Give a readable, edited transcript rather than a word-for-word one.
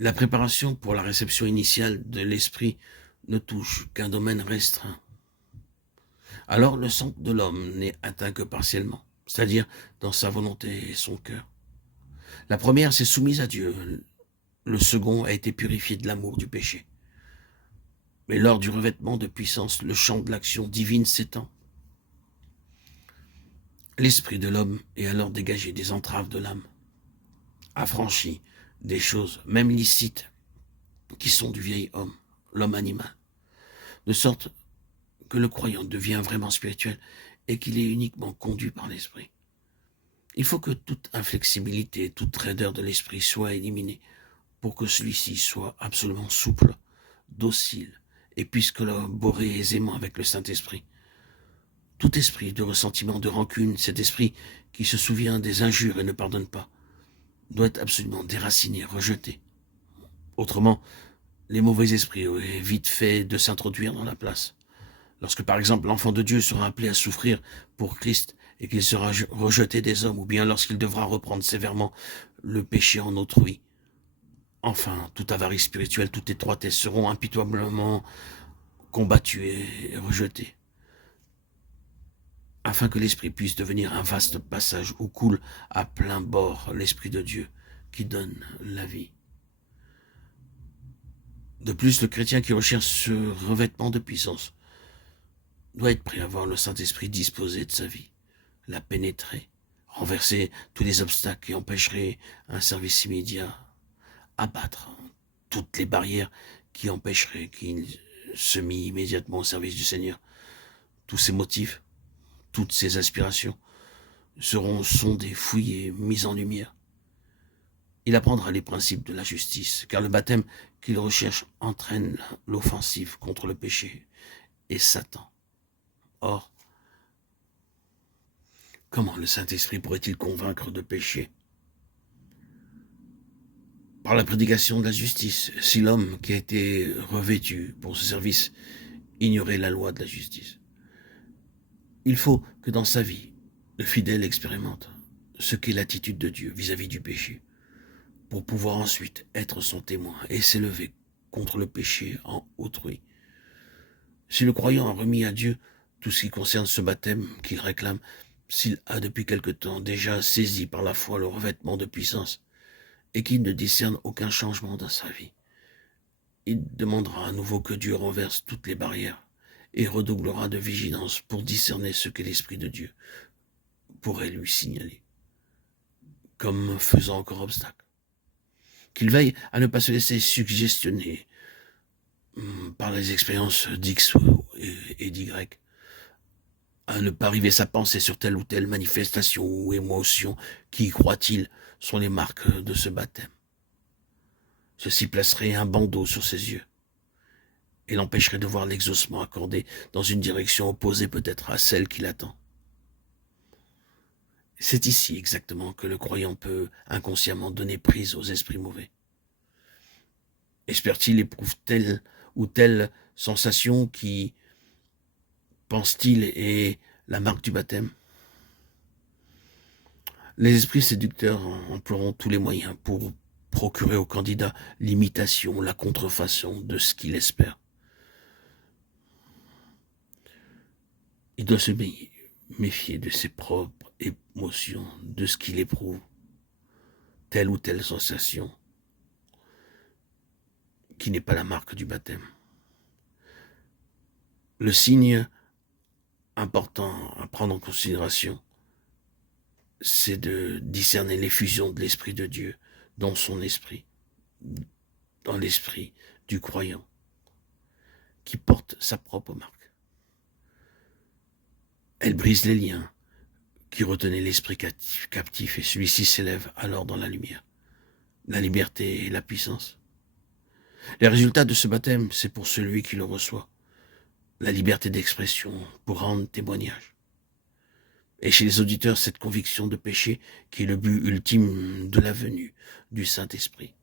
La préparation pour la réception initiale de l'esprit ne touche qu'un domaine restreint. Alors le centre de l'homme n'est atteint que partiellement, c'est-à-dire dans sa volonté et son cœur. La première s'est soumise à Dieu, le second a été purifié de l'amour du péché. Mais lors du revêtement de puissance, le champ de l'action divine s'étend. L'esprit de l'homme est alors dégagé des entraves de l'âme, affranchi des choses, même licites, qui sont du vieil homme, l'homme animal, de sorte que le croyant devient vraiment spirituel et qu'il est uniquement conduit par l'esprit. Il faut que toute inflexibilité, toute raideur de l'esprit soit éliminée pour que celui-ci soit absolument souple, docile et puisse collaborer aisément avec le Saint-Esprit. Tout esprit de ressentiment, de rancune, cet esprit qui se souvient des injures et ne pardonne pas, doit être absolument déraciné, rejeté. Autrement, les mauvais esprits auraient vite fait de s'introduire dans la place. Lorsque, par exemple, l'enfant de Dieu sera appelé à souffrir pour Christ et qu'il sera rejeté des hommes, ou bien lorsqu'il devra reprendre sévèrement le péché en autrui. Enfin, toute avarice spirituelle, toute étroitesse seront impitoyablement combattues et rejetées, afin que l'esprit puisse devenir un vaste passage où coule à plein bord l'Esprit de Dieu qui donne la vie. De plus, le chrétien qui recherche ce revêtement de puissance doit être prêt à voir le Saint-Esprit disposer de sa vie, la pénétrer, renverser tous les obstacles qui empêcheraient un service immédiat, abattre toutes les barrières qui empêcheraient qu'il se mit immédiatement au service du Seigneur. Tous ses motifs, toutes ses aspirations seront sondés, fouillés, mis en lumière. Il apprendra les principes de la justice, car le baptême qu'il recherche entraîne l'offensive contre le péché et Satan. Or, comment le Saint-Esprit pourrait-il convaincre de péché? Par la prédication de la justice, si l'homme qui a été revêtu pour ce service ignorait la loi de la justice. Il faut que dans sa vie, le fidèle expérimente ce qu'est l'attitude de Dieu vis-à-vis du péché, pour pouvoir ensuite être son témoin et s'élever contre le péché en autrui. Si le croyant a remis à Dieu tout ce qui concerne ce baptême qu'il réclame, s'il a depuis quelque temps déjà saisi par la foi le revêtement de puissance et qu'il ne discerne aucun changement dans sa vie, il demandera à nouveau que Dieu renverse toutes les barrières et redoublera de vigilance pour discerner ce que l'Esprit de Dieu pourrait lui signaler, comme faisant encore obstacle. Qu'il veille à ne pas se laisser suggestionner par les expériences d'X et d'Y, à ne pas river sa pensée sur telle ou telle manifestation ou émotion qui, croit-il, sont les marques de ce baptême. Ceci placerait un bandeau sur ses yeux et l'empêcherait de voir l'exaucement accordé dans une direction opposée peut-être à celle qu'il attend. C'est ici exactement que le croyant peut inconsciemment donner prise aux esprits mauvais. Espère-t-il éprouve telle ou telle sensation qui, pense-t-il, est la marque du baptême? Les esprits séducteurs emploieront tous les moyens pour procurer au candidat l'imitation, la contrefaçon de ce qu'il espère. Il doit se méfier de ses propres émotions, de ce qu'il éprouve, telle ou telle sensation, qui n'est pas la marque du baptême. Le signe important à prendre en considération, c'est de discerner l'effusion de l'Esprit de Dieu dans son esprit, dans l'esprit du croyant, qui porte sa propre marque. Elle brise les liens qui retenaient l'esprit captif et celui-ci s'élève alors dans la lumière, la liberté et la puissance. Les résultats de ce baptême, c'est pour celui qui le reçoit, la liberté d'expression pour rendre témoignage. Et chez les auditeurs, cette conviction de péché qui est le but ultime de la venue du Saint-Esprit.